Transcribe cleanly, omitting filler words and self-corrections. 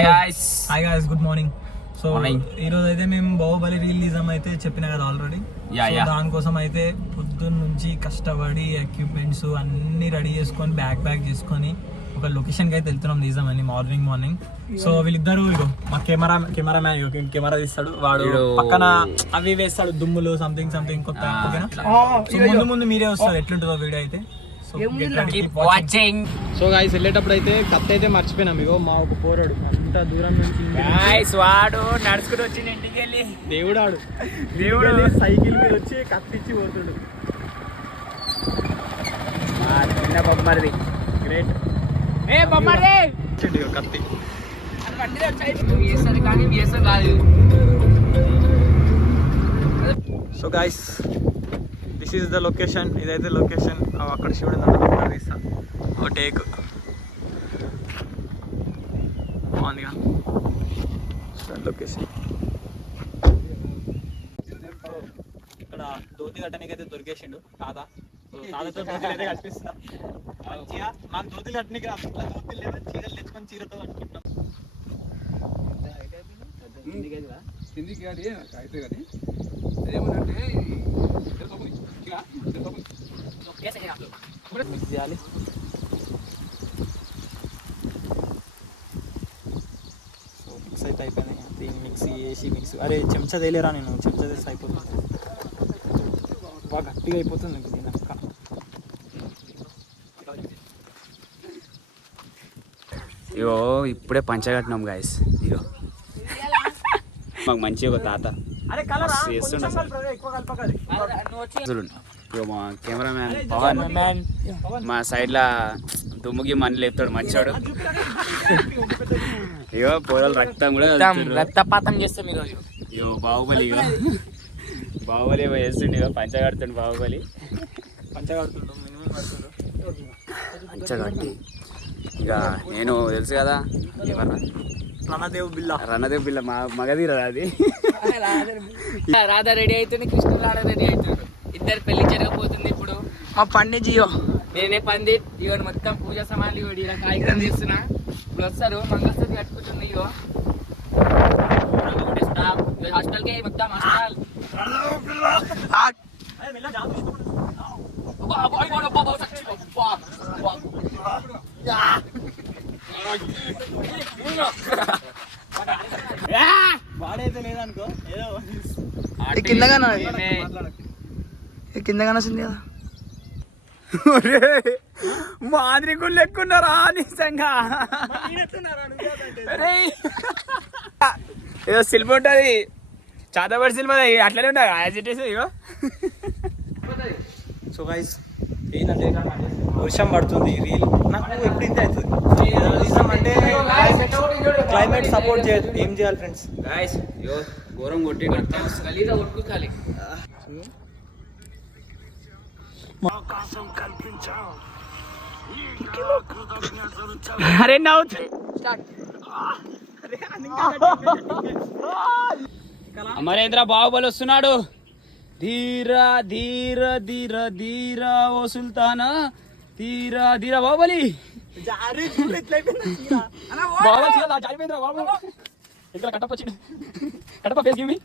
Hi guys, good morning. So ఈ రోజు అయితే మేము బాహుబలి రిలీజం అయితే చెప్పిన కదా ఆల్రెడీ. దానికోసం అయితే పొద్దున్న నుంచి కష్టపడి ఎక్విప్మెంట్స్ అన్ని రెడీ చేసుకొని బ్యాక్ చేసుకొని ఒక లొకేషన్కి అయితే వెళ్తున్నాం నిజం అని మార్నింగ్. సో వీళ్ళిద్దరు ఇగో మా కెమెరా మ్యాన్ కెమెరా తీస్తాడు, వాడు పక్కన అవి వేస్తాడు దుమ్ములు సంథింగ్ కొత్త. ఓకేనా? ముందు మీరే వస్తారు ఎట్లుంటుందో వీడియో అయితే. సో గాయ్స్ వెళ్ళేటప్పుడు అయితే కత్తి అయితే మర్చిపోయినాం. ఇగో మా ఒక పోరాడు అంత దూరం నుంచి వాడు నడుచుకుని వచ్చి ఇంటికి వెళ్ళి దేవుడు సైకిల్ మీద వచ్చి కత్తి ఇచ్చి పోతుడు. చిన్న బొమ్మది గ్రేట్ కత్తి. So guys this is the location. ఇదైతే లొకేషన్. అక్కడ శివుడు తీస్తా ఓ టేక్ బాగుందిగా లొకేషన్. ఇక్కడ ధోతి కట్టడానికి అయితే దొరికేసిండు తాతతో అయితే కనిపిస్తా మంచిగా. నాకు ధోతులు కట్టడానికి ధోతులు లేదా చీరలు తెచ్చుకొని చీరతో కట్టుకుంటాం. కిందికి కానీ అయితే కానీ అదేమనంటే మిక్స్ చేయాలి. సో మిక్స్ అయితే అయిపోయింది. దీన్ని మిక్స్ అరే చెంచా తేలేరా, నేను చెంచా తెస్తే అయిపోతుంది. బాగా గట్టిగా అయిపోతుంది ఇంక దీని అక్క. ఇగో ఇప్పుడే పంచగట్టినాం గాయస్. ఇగో మాకు మంచిగా ఒక తాత ఇగో మా కెమెరామ్యాన్ పవన్ మా సైడ్ లా దుమ్ముకి మని లేపుతాడు మంచాడు. ఇగో పోరలు రక్తం కూడా రక్తపాతం చేస్తాం ఈరోజు. ఇగో బాహుబలి వేస్తుండే. ఇగో పంచగడుతుండు బాహుబలి పంచగట్టి. ఇక నేను తెలుసు కదా రణదేవ్ బిల్ల మా మగధీర అది. రాధా రెడీ అవుతుంది, కృష్ణుడు రాధా రెడీ అవుతుంది. ఇద్దరు పెళ్లి జరగబోతుంది ఇప్పుడు. మా పండిత్ జియో నేనే పండిత్. ఇవన్నీ మొత్తం పూజా సామాన్లు ఇవ్వడు ఇలా కార్యక్రమం చేస్తున్నా. ఇప్పుడు వస్తారు మంగళసూత్రం కట్టుకుంటుంది. ఇగో హాస్టల్కి మొత్తం హాస్టల్ వాడైతే లేదనుకో ఏదో కిందగానే వస్తుంది కదా. మాదిరికులు లెక్కున్నారా నిజంగా. ఏదో సినిమా ఉంటుంది, చాదాపడి సినిమా అట్లనే ఉంటుంది as it is. Ego so guys ఏంటంటే వర్షం పడుతుంది. రీల్ నాకు ఎప్పుడు ఇంత అవుతుంది అంటే క్లైమేట్ సపోర్ట్ చేయదు. ఏం చేయాలి ఫ్రెండ్స్? గాయ్స్ ఇగో ఘోరం కొట్టి గలీగా కొట్టుకోవాలి. అరే నవ్వు అమరేంద్ర బాహుబలి వస్తున్నాడు. ధీరా ధీర ధీర ధీరా ఓ సుల్తానా ధీరా ధీరా బాహుబలి. బాహుబలి కట్టప్ప వచ్చింది. Kattappa face give me.